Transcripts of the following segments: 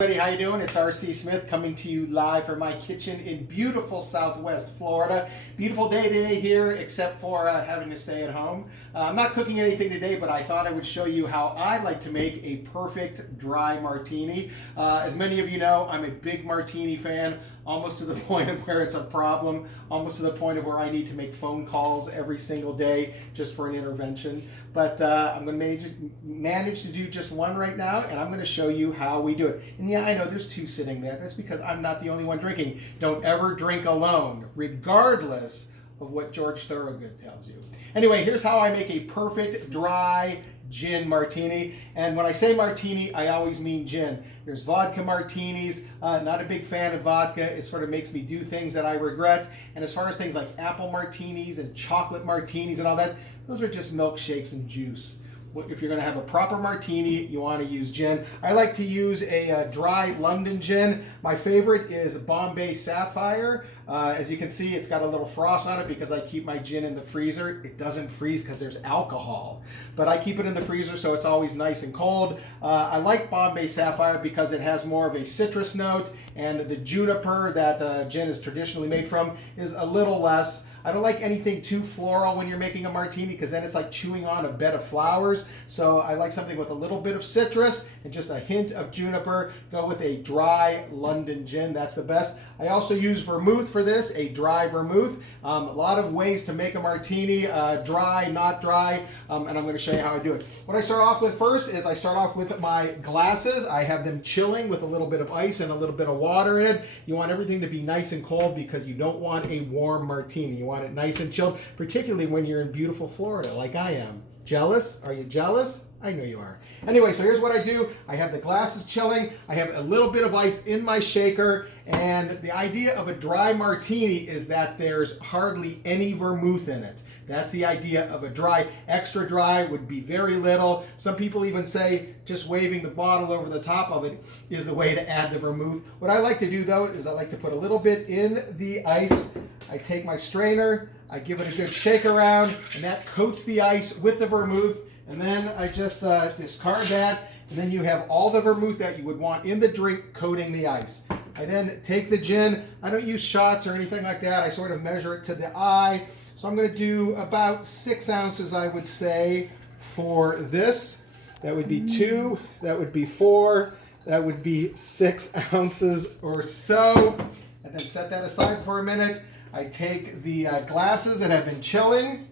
Everybody, how you doing? It's R.C. Smith coming to you live from my kitchen in beautiful Southwest Florida. Beautiful day today here, except for having to stay at home. I'm not cooking anything today, but I thought I would show you how I like to make a perfect dry martini. As many of you know, I'm a big martini fan, almost to the point of where it's a problem, almost to the point of where I need to make phone calls every single day just for an intervention. But I'm going to manage to do just one right now, and I'm going to show you how we do it. And yeah, I know there's two sitting there. That's because I'm not the only one drinking. Don't ever drink alone, regardless of what George Thorogood tells you. Anyway, here's how I make a perfect dry gin martini. And when I say martini, I always mean gin. There's vodka martinis. Not a big fan of vodka. It sort of makes me do things that I regret. And as far as things like apple martinis and chocolate martinis and all that, those are just milkshakes and juice. If you're going to have a proper martini, you want to use gin. I like to use a dry London gin. My favorite is Bombay Sapphire. As you can see, it's got a little frost on it because I keep my gin in the freezer. It doesn't freeze because there's alcohol, but I keep it in the freezer so it's always nice and cold. I like Bombay Sapphire because it has more of a citrus note, and the juniper that gin is traditionally made from is a little less. I don't like anything too floral when you're making a martini because then it's like chewing on a bed of flowers. So I like something with a little bit of citrus and just a hint of juniper. Go with a dry London gin. That's the best. I also use vermouth for this, a dry vermouth. A lot of ways to make a martini, dry, not dry, and I'm going to show you how I do it. What I start off with first is I start off with my glasses. I have them chilling with a little bit of ice and a little bit of water in it. You want everything to be nice and cold because you don't want a warm martini. You want it nice and chilled, particularly when you're in beautiful Florida like I am. Jealous? Are you jealous? I know you are. Anyway, so here's what I do. I have the glasses chilling. I have a little bit of ice in my shaker. And the idea of a dry martini is that there's hardly any vermouth in it. That's the idea of a dry. Extra dry would be very little. Some people even say just waving the bottle over the top of it is the way to add the vermouth. What I like to do though is I like to put a little bit in the ice. I take my strainer, I give it a good shake around, and that coats the ice with the vermouth. And then I just discard that, and then you have all the vermouth that you would want in the drink coating the ice. I then take the gin. I don't use shots or anything like that. I sort of measure it to the eye. So I'm going to do about 6 ounces, I would say, for this. That would be 2, that would be 4, that would be 6 ounces or so. And then set that aside for a minute. I take the glasses that have been chilling,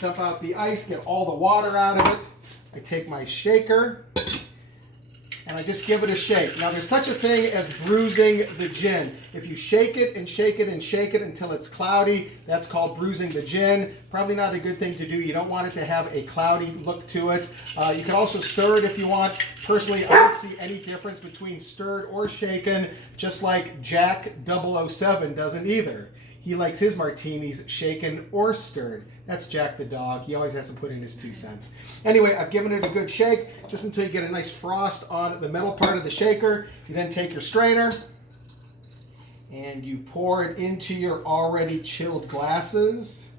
dump out the ice, get all the water out of it. I take my shaker and I just give it a shake. Now there's such a thing as bruising the gin. If you shake it and shake it and shake it until it's cloudy, that's called bruising the gin. Probably not a good thing to do. You don't want it to have a cloudy look to it. You can also stir it if you want. Personally, I don't see any difference between stirred or shaken, just like Jack 007 doesn't either. He likes his martinis shaken or stirred. That's Jack the dog. He always has to put in his 2 cents. Anyway, I've given it a good shake just until you get a nice frost on the metal part of the shaker. You then take your strainer and you pour it into your already chilled glasses.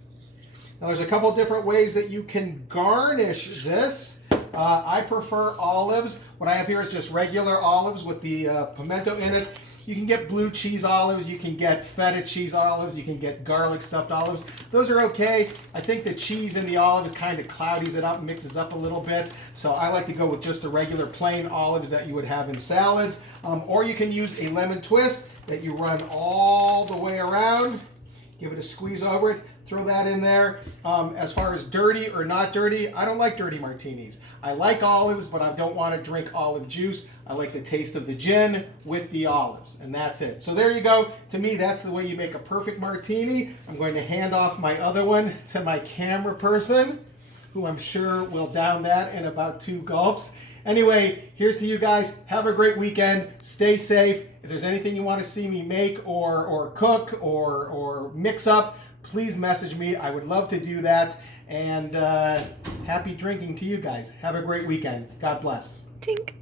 Now there's a couple different ways that you can garnish this. I prefer olives. What I have here is just regular olives with the pimento in it. You can get blue cheese olives, you can get feta cheese olives, you can get garlic stuffed olives. Those are okay. I think the cheese in the olives kind of cloudies it up, mixes up a little bit. So I like to go with just the regular plain olives that you would have in salads. Or you can use a lemon twist that you run all the way around. Give it a squeeze over it. Throw that in there. As far as dirty or not dirty, I don't like dirty martinis. I like olives, but I don't want to drink olive juice. I like the taste of the gin with the olives, and that's it. So there you go. To me, that's the way you make a perfect martini. I'm going to hand off my other one to my camera person, who I'm sure will down that in about 2 gulps. Anyway, here's to you guys. Have a great weekend. Stay safe. If there's anything you want to see me make or cook or mix up, please message me. I would love to do that. And happy drinking to you guys. Have a great weekend. God bless. Tink.